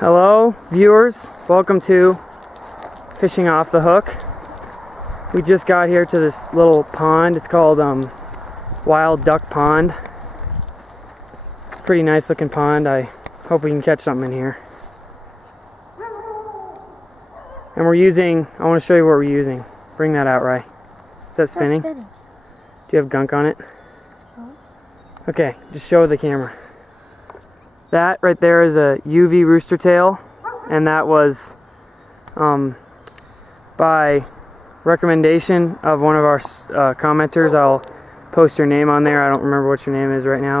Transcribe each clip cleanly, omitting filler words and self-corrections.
Hello viewers, welcome to Fishing Off the Hook. We just got here to this little pond. It's called Wild Duck Pond. It's a pretty nice looking pond. I hope we can catch something in here. And we're using, I want to show you what we're using. Bring that out, Ray. Is that spinning? Do you have gunk on it? No. Okay, just show the camera. That right there is a UV Rooster Tail, and that was by recommendation of one of our commenters. I'll post your name on there. I don't remember what your name is right now,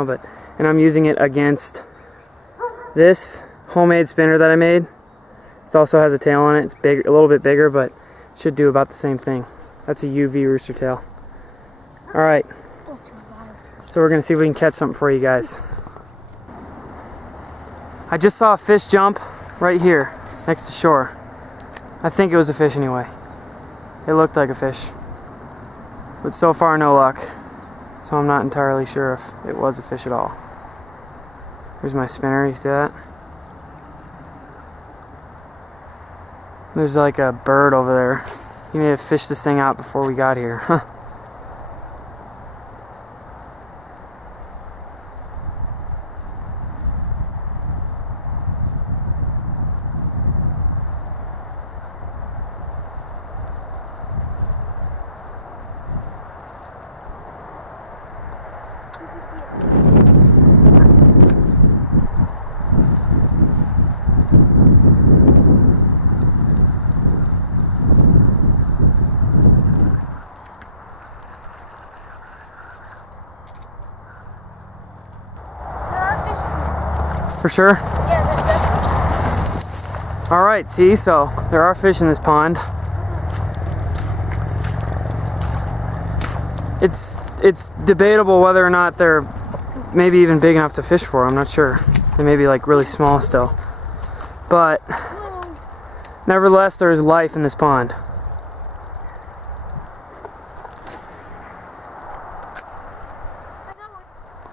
and I'm using it against this homemade spinner that I made. It also has a tail on it. It's big, a little bit bigger, but should do about the same thing. That's a UV Rooster Tail. All right, so we're gonna see if we can catch something for you guys. I just saw a fish jump right here next to shore. I think it was a fish anyway. It looked like a fish. But so far no luck. So I'm not entirely sure if it was a fish at all. Here's my spinner, you see that? There's like a bird over there. He may have fished this thing out before we got here. Huh. For sure? Yeah, alright, see, so there are fish in this pond. It's debatable whether or not they're maybe even big enough to fish for. I'm not sure. They may be like really small still. But nevertheless, there is life in this pond.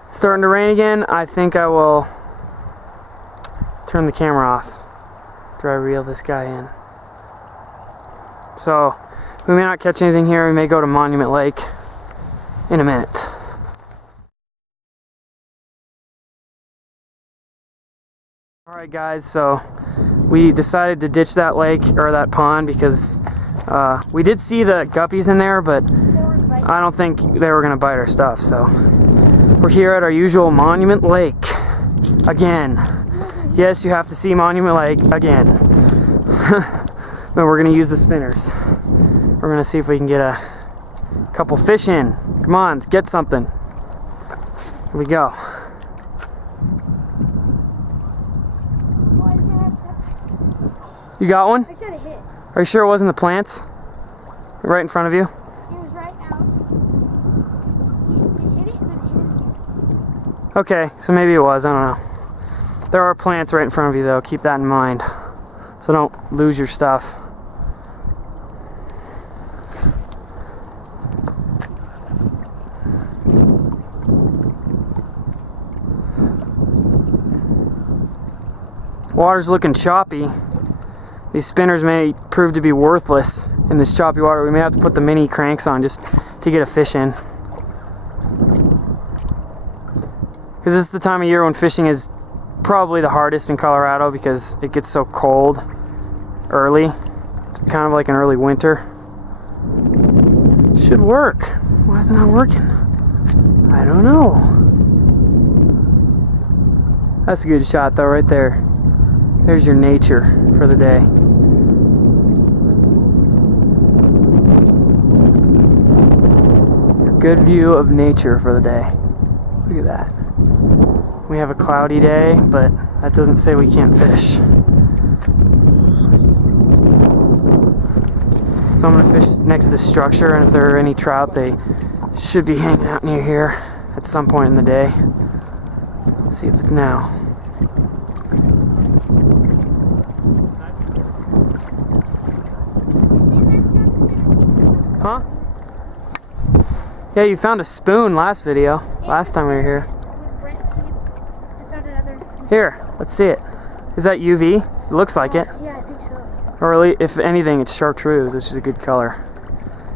It's starting to rain again. I think I will turn the camera off after I reel this guy in. So we may not catch anything here. We may go to Monument Lake in a minute. Alright guys, so we decided to ditch that lake or that pond because we did see the guppies in there, but I don't think they were gonna bite our stuff. So we're here at our usual Monument Lake again. Yes, you have to see Monument Lake again. But we're gonna use the spinners. We're gonna see if we can get a couple fish in. Come on, let's get something. Here we go. You got one? I should have hit. Are you sure it wasn't the plants? Right in front of you? It was right out. You hit it, and then it hit it. Okay, so maybe it was, I don't know. There are plants right in front of you though, keep that in mind. So don't lose your stuff. Water's looking choppy. These spinners may prove to be worthless in this choppy water. We may have to put the mini cranks on just to get a fish in. Because this is the time of year when fishing is probably the hardest in Colorado because it gets so cold early. It's kind of like an early winter. Should work. Why is it not working? I don't know. That's a good shot though right there. There's your nature for the day. A good view of nature for the day. Look at that. We have a cloudy day, but that doesn't say we can't fish. So I'm gonna fish next to this structure, and if there are any trout, they should be hanging out near here at some point in the day. Let's see if it's now. Huh? Yeah, you found a spoon last video, last time we were here. Here, let's see it. Is that UV? It looks like it. Yeah, I think so. Or at least, if anything, it's chartreuse, which is a good color.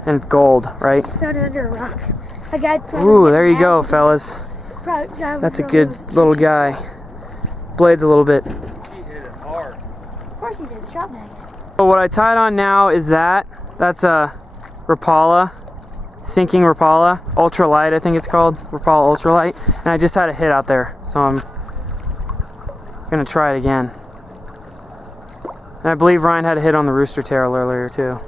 And it's gold, right? I found it under a rock. A guy found Ooh, it there you go, fellas. That's a good little guy. Blade's a little bit. He hit it hard. Of course he did. Shot magnet. So what I tied on now is that's a Rapala, sinking Rapala, ultralight I think it's called, Rapala ultralight, and I just had a hit out there, so I'm gonna try it again. And I believe Ryan had a hit on the Rooster Tail earlier too,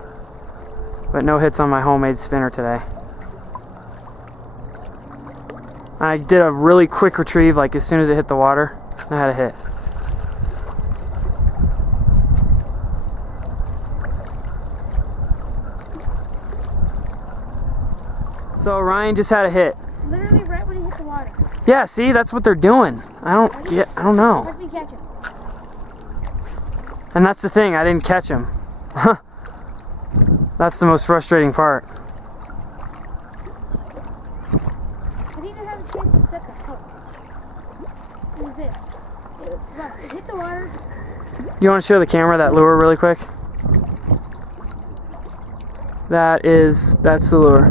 but no hits on my homemade spinner today. I did a really quick retrieve, like as soon as it hit the water, I had a hit. So Ryan just had a hit. Literally right when he hit the water. Yeah, see, that's what they're doing. I don't know. Let me catch him. And that's the thing, I didn't catch him. That's the most frustrating part. I didn't even have a chance to set the hook. What is this? It hit the water. You want to show the camera that lure really quick? That's the lure.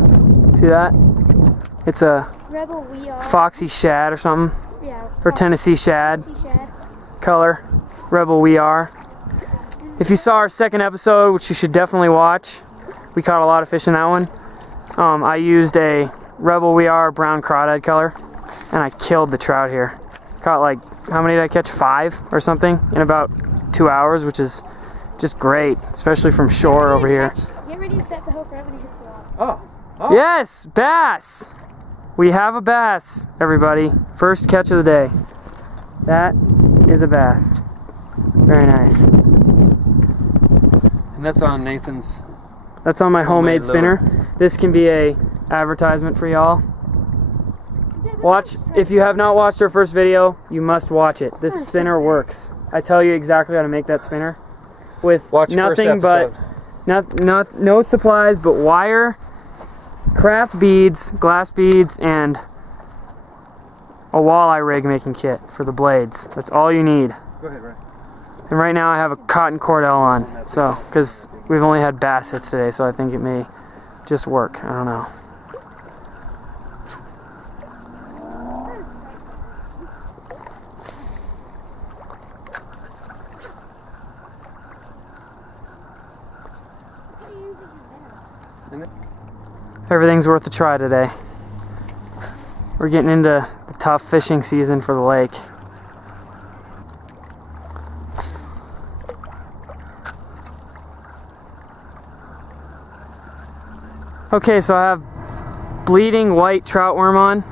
See that? It's a Rebel We Are. Foxy Shad or something. Yeah. Or Tennessee Shad. Tennessee Shad. Color. Rebel We Are. If you saw our second episode, which you should definitely watch, we caught a lot of fish in that one. I used a Rebel We Are brown crawdad color, and I killed the trout here. Caught like, how many did I catch? 5 or something in about 2 hours, which is just great, especially from shore over here. Get ready to set the hook right when he hits the water. Oh. Yes, bass! We have a bass, everybody. First catch of the day. That is a bass. Very nice. And that's on Nathan's. That's on my homemade lure. spinner. This can be a advertisement for y'all. Watch, if you have not watched our first video, you must watch it. This spinner works. I tell you exactly how to make that spinner with nothing but no supplies but wire, craft beads, glass beads, and a walleye rig making kit for the blades. That's all you need. Go ahead, Ray. And right now I have a cotton cordell on, so because we've only had bass hits today, so I think it may just work. I don't know. Everything's worth a try today. We're getting into the tough fishing season for the lake. Okay, so I have bleeding white trout worm on,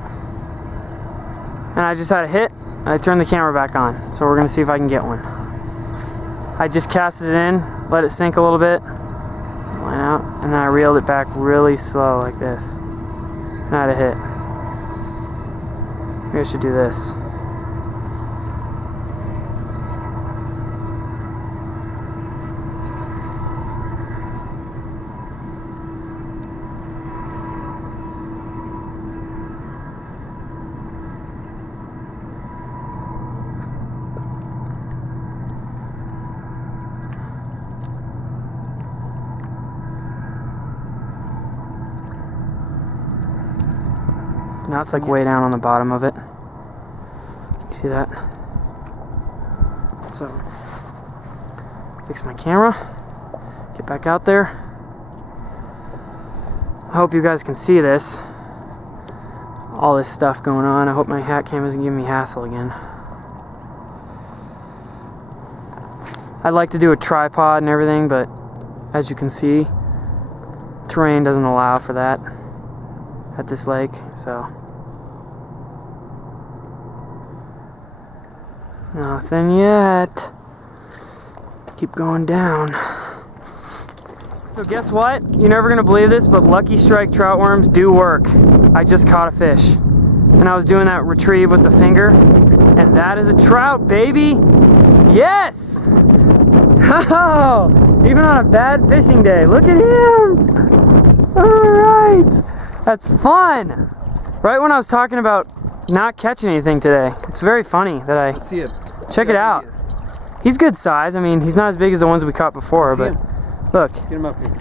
and I just had a hit, and I turned the camera back on, so we're gonna see if I can get one. I just casted it in, let it sink a little bit, line out, and then I reeled it back really slow like this, and I had a hit. Maybe I should do this. Now it's like way down on the bottom of it. You see that? So, fix my camera, get back out there. I hope you guys can see this. All this stuff going on. I hope my hat cam isn't giving me hassle again. I'd like to do a tripod and everything, but as you can see, terrain doesn't allow for that at this lake, so. Nothing yet. Keep going down. So guess what? You're never gonna believe this, but Lucky Strike trout worms do work. I just caught a fish. And I was doing that retrieve with the finger, and that is a trout, baby! Yes! Oh, even on a bad fishing day, look at him! Alright! That's fun! Right when I was talking about not catching anything today. It's very funny that I... Let's see it. Check it out. He's good size. I mean, he's not as big as the ones we caught before, but look. Get him up here.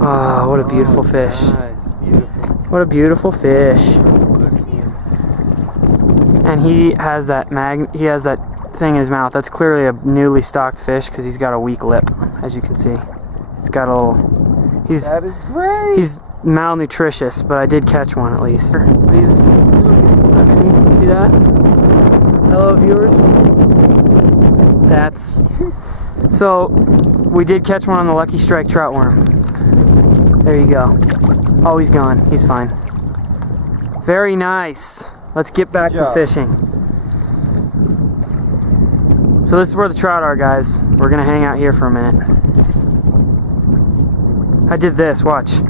Oh, what a beautiful fish. Nice, beautiful. What a beautiful fish. And he has that thing in his mouth. That's clearly a newly stocked fish because he's got a weak lip, as you can see. It's got a little. That is great. He's malnutritious, but I did catch one at least. Please, look, see that? Hello, viewers. That's. So, we did catch one on the Lucky Strike trout worm. There you go. Oh, he's gone. He's fine. Very nice. Let's get back to fishing. So this is where the trout are, guys. We're gonna hang out here for a minute. I did this, watch.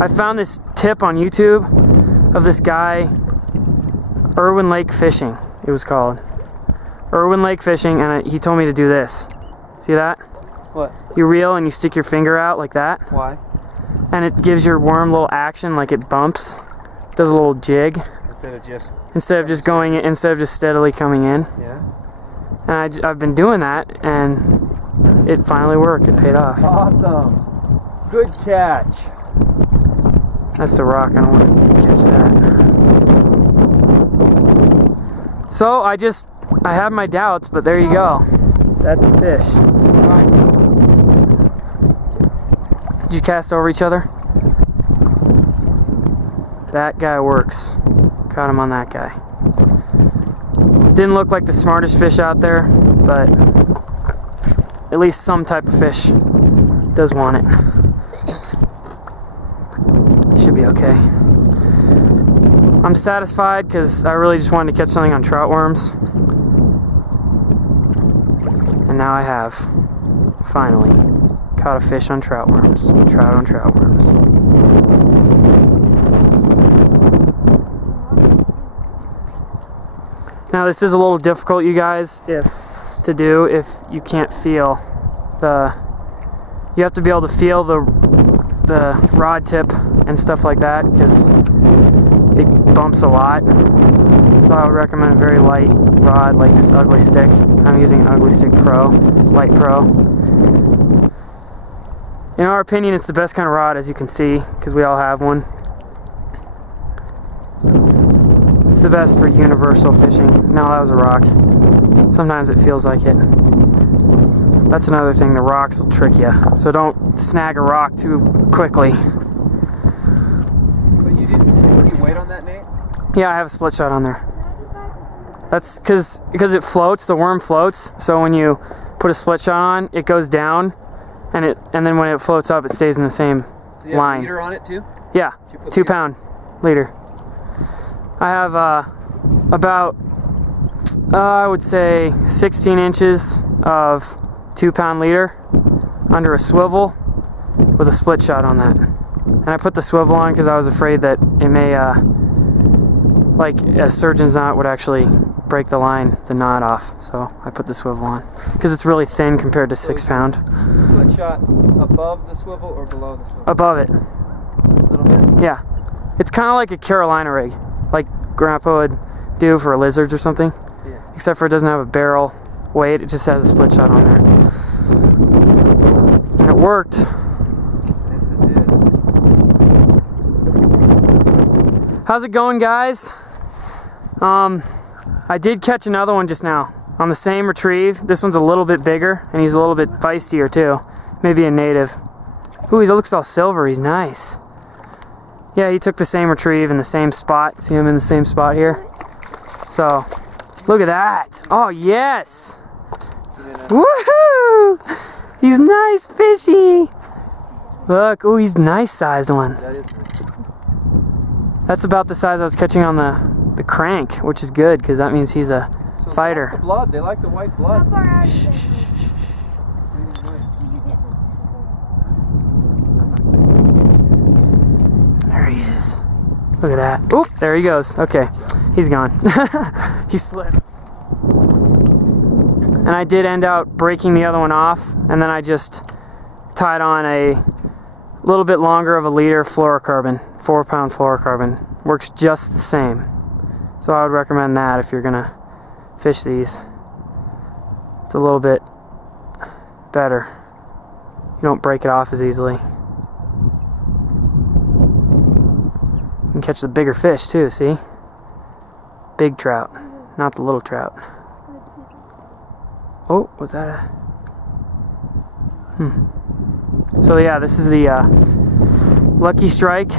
I found this tip on YouTube of this guy, Irwin Lake Fishing, it was called. Irwin Lake Fishing, and he told me to do this. See that? What? You reel and you stick your finger out like that. Why? And it gives your worm a little action, like it bumps. Does a little jig. Instead of just going in, instead of just steadily coming in. Yeah. And I've been doing that, and it finally worked. It paid off. Awesome. Good catch. That's the rock. I don't want to catch that. So I have my doubts, but there you go. That's a fish. Did you cast over each other? That guy works. Caught him on that guy. Didn't look like the smartest fish out there, but at least some type of fish does want it. Should be okay. I'm satisfied because I really just wanted to catch something on trout worms. And now I have, finally, caught a fish on trout worms. Trout on trout worms. Now this is a little difficult, you guys, to do if you can't feel you have to be able to feel the rod tip and stuff like that because it bumps a lot. So I would recommend a very light rod like this Ugly Stick. I'm using an Ugly Stick Pro, Light Pro. In our opinion, it's the best kind of rod, as you can see, because we all have one. It's the best for universal fishing. No, that was a rock. Sometimes it feels like it. That's another thing, the rocks will trick you. So don't snag a rock too quickly. But you didn't wait on that, Nate? Yeah, I have a split shot on there. That's because it floats, the worm floats. So when you put a split shot on, it goes down, and then when it floats up, it stays in the same so you line. Have a leader on it too? Yeah, 2 pound leader. I have about, I would say 16 inches of 2 pound leader under a swivel with a split shot on that. And I put the swivel on because I was afraid that it may, like a surgeon's knot would actually break the knot off. So I put the swivel on because it's really thin compared to 6 pound. Split shot above the swivel or below the swivel? Above it. A little bit? Yeah. It's kind of like a Carolina rig, like Grandpa would do for lizards or something. Yeah. Except for it doesn't have a barrel weight, it just has a split shot on there. And it worked. Yes, it did. How's it going, guys? I did catch another one just now on the same retrieve. This one's a little bit bigger and he's a little bit feistier too. Maybe a native. Ooh, he looks all silver. He's nice. Yeah, he took the same retrieve in the same spot. See him in the same spot here? So, look at that. Oh, yes. Woohoo! He's nice, fishy. Look, oh, he's a nice sized one. That is nice. That's about the size I was catching on the crank, which is good because that means he's a fighter. The blood, they like the white blood. How far out is it? There he is. Look at that. Oop, there he goes. Okay, he's gone. He slipped. And I did end up breaking the other one off, and then I just tied on a little bit longer of a leader fluorocarbon, 4 pound fluorocarbon. Works just the same. So I would recommend that if you're gonna fish these. It's a little bit better. You don't break it off as easily. You can catch the bigger fish too, see? Big trout, not the little trout. Oh, was that a... So yeah, this is the Lucky Strike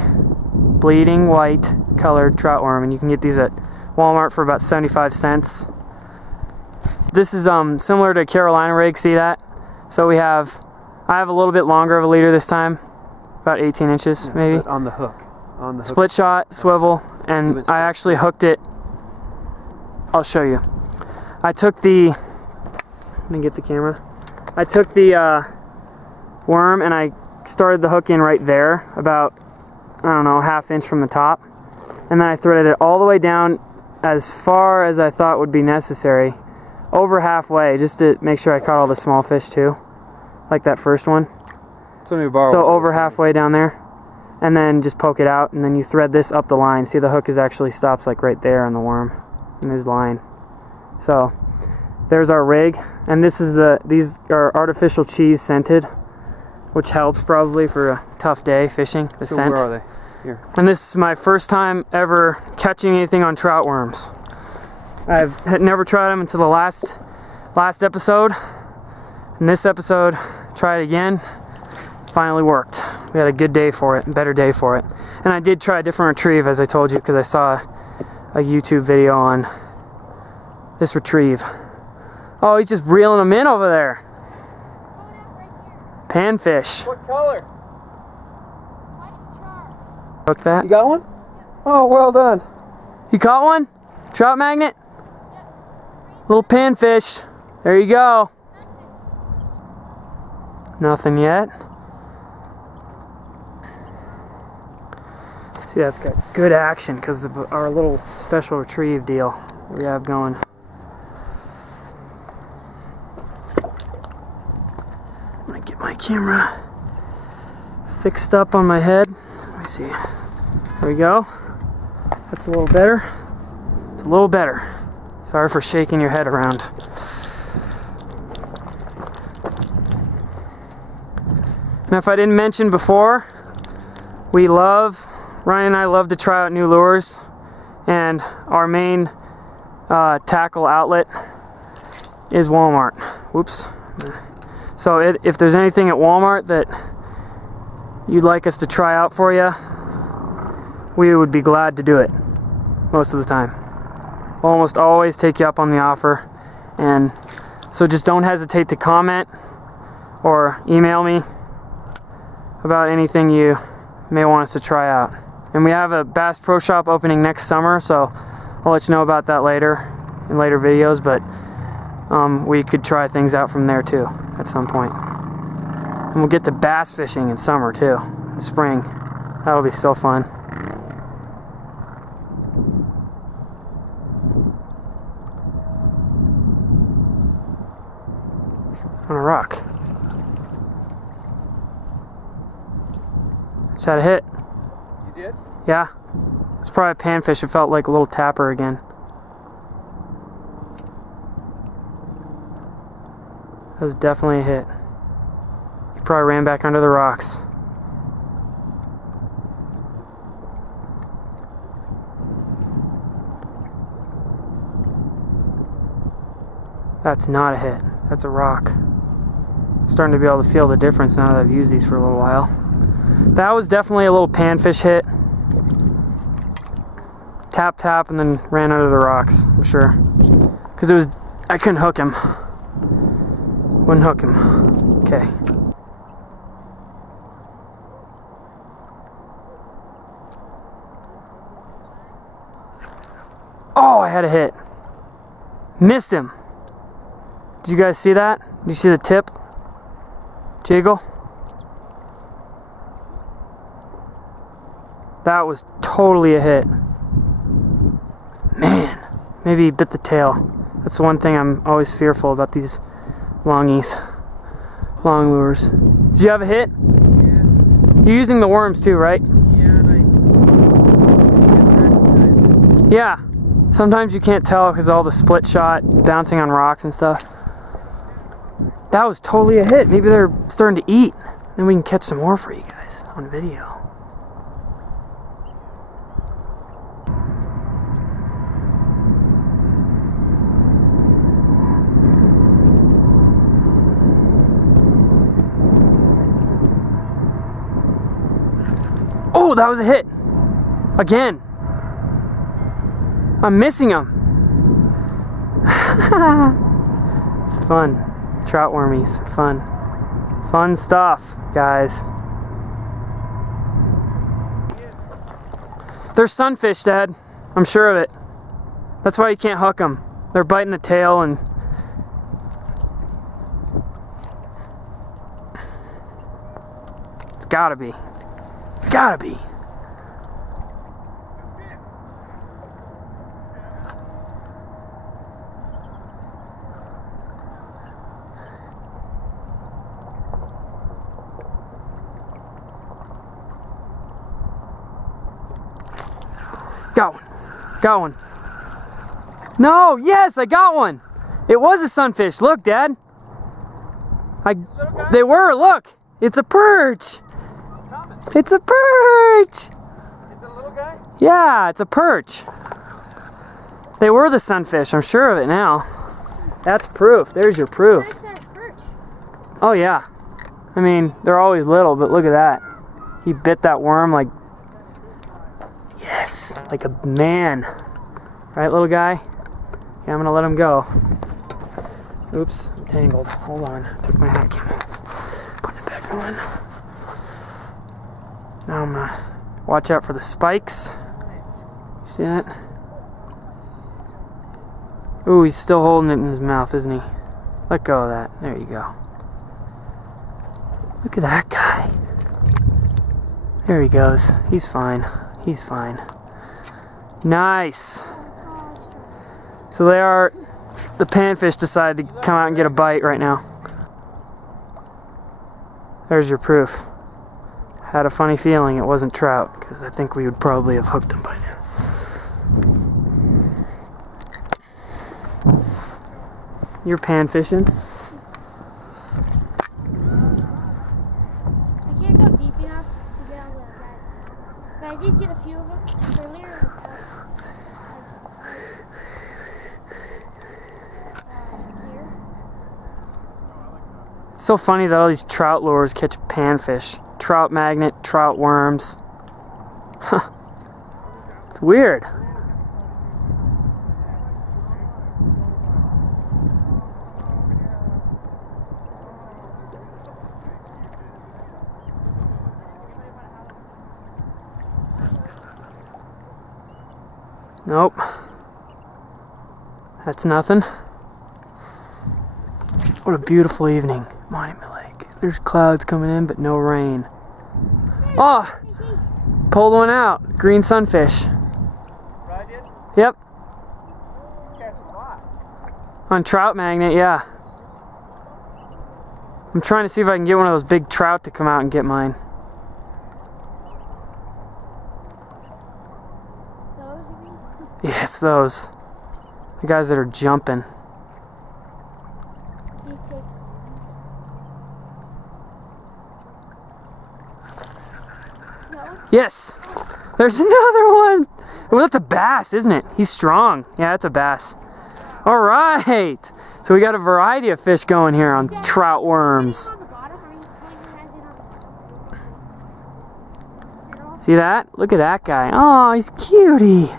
bleeding white colored trout worm, and you can get these at Walmart for about 75 cents. This is similar to Carolina rig, see that? So I have a little bit longer of a leader this time, about 18 inches maybe. But on the hook. Split shot, swivel, and I actually hooked it. I'll show you. I took the, let me get the camera. I took the worm and I started the hook in right there, about, I don't know, ½ inch from the top. And then I threaded it all the way down as far as I thought would be necessary, over halfway, just to make sure I caught all the small fish too, like that first one. So over halfway down there, and then just poke it out, and then you thread this up the line. See, the hook actually stops like right there on the worm, and there's line. So there's our rig, and this is these are artificial cheese scented, which helps probably for a tough day fishing. The scent. Where are they? Here. And this is my first time ever catching anything on trout worms. I've never tried them until the last episode. In this episode, try it again. Finally worked. We had a good day for it, a better day for it. And I did try a different retrieve, as I told you, because I saw a YouTube video on this retrieve. Oh, he's just reeling them in over there. Panfish. What color? Hook that. You got one? Oh, well done. You caught one? Trout magnet? Little panfish. There you go. Nothing yet. See, that's got good action because of our little special retrieve deal we have going. I'm gonna get my camera fixed up on my head. Let me see. There we go. That's a little better. It's a little better. Sorry for shaking your head around. Now, if I didn't mention before, Ryan and I love to try out new lures, and our main tackle outlet is Walmart. Whoops. So if there's anything at Walmart that you'd like us to try out for you, we would be glad to do it most of the time. We'll almost always take you up on the offer, and so just don't hesitate to comment or email me about anything you may want us to try out. And we have a Bass Pro Shop opening next summer, so I'll let you know about that later in later videos, but we could try things out from there too at some point. And we'll get to bass fishing in summer too, in spring. That'll be so fun. On a rock. Just had a hit. You did? Yeah. It's probably a panfish. It felt like a little tapper again. That was definitely a hit. He probably ran back under the rocks. That's not a hit. That's a rock. I'm starting to be able to feel the difference now that I've used these for a little while. That was definitely a little panfish hit. Tap, tap, and then ran under the rocks, I'm sure. Because I couldn't hook him. Wouldn't hook him. Okay. Oh, I had a hit. Missed him. Did you guys see that? Did you see the tip jiggle? That was totally a hit. Man, maybe he bit the tail. That's the one thing I'm always fearful about these longies, long lures. Did you have a hit? Yes. You're using the worms too, right? Yeah, and Yeah. Sometimes you can't tell because all the split shot bouncing on rocks and stuff. That was totally a hit. Maybe they're starting to eat. Then we can catch some more for you guys on video. Oh, that was a hit. Again. I'm missing them. It's fun. Trout wormies are fun. Fun stuff, guys. They're sunfish, Dad. I'm sure of it. That's why you can't hook them. They're biting the tail and... It's gotta be. It's gotta be. Got one. Got one. No, yes, I got one. It was a sunfish. Look, Dad. They were, look. It's a perch. It's a perch. Is it a little guy? Yeah, it's a perch. They were the sunfish. I'm sure of it now. That's proof. There's your proof. Oh, yeah. I mean, they're always little, but look at that. He bit that worm like... Yes, like a man. Right, little guy? Okay, I'm gonna let him go. Oops, I'm tangled. Hold on. Took my hat cam off. Putting it back on. Now I'm gonna watch out for the spikes. See that? Ooh, he's still holding it in his mouth, isn't he? Let go of that. There you go. Look at that guy. There he goes. He's fine. He's fine. Nice. So they are, the panfish decided to come out and get a bite right now. There's your proof. Had a funny feeling it wasn't trout, because I think we would probably have hooked them by now. You're pan fishing? I can't go deep enough to get all the guys. But I did get a few of them. They're literally here. It's so funny that all these trout lures catch panfish. Trout magnet, trout worms. Huh. It's weird. Nope. That's nothing. What a beautiful evening, Monument Lake. There's clouds coming in, but no rain. Oh! Pulled one out. Green sunfish. Right, did? Yep. Catch a lot. On trout magnet, yeah. I'm trying to see if I can get one of those big trout to come out and get mine. Yes, those. The guys that are jumping. Yes! There's another one! Well, that's a bass, isn't it? He's strong. Yeah, that's a bass. Alright! So we got a variety of fish going here on Trout Worms. See that? Look at that guy. Oh, he's cutie.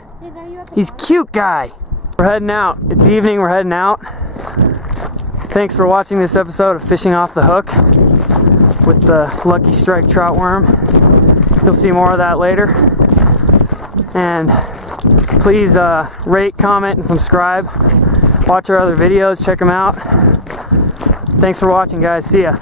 He's cute guy. We're heading out. It's evening, we're heading out. Thanks for watching this episode of Fishing Off the Hook with the Lucky Strike Trout Worm. You'll see more of that later. And please rate, comment, and subscribe. Watch our other videos, check them out. Thanks for watching, guys. See ya.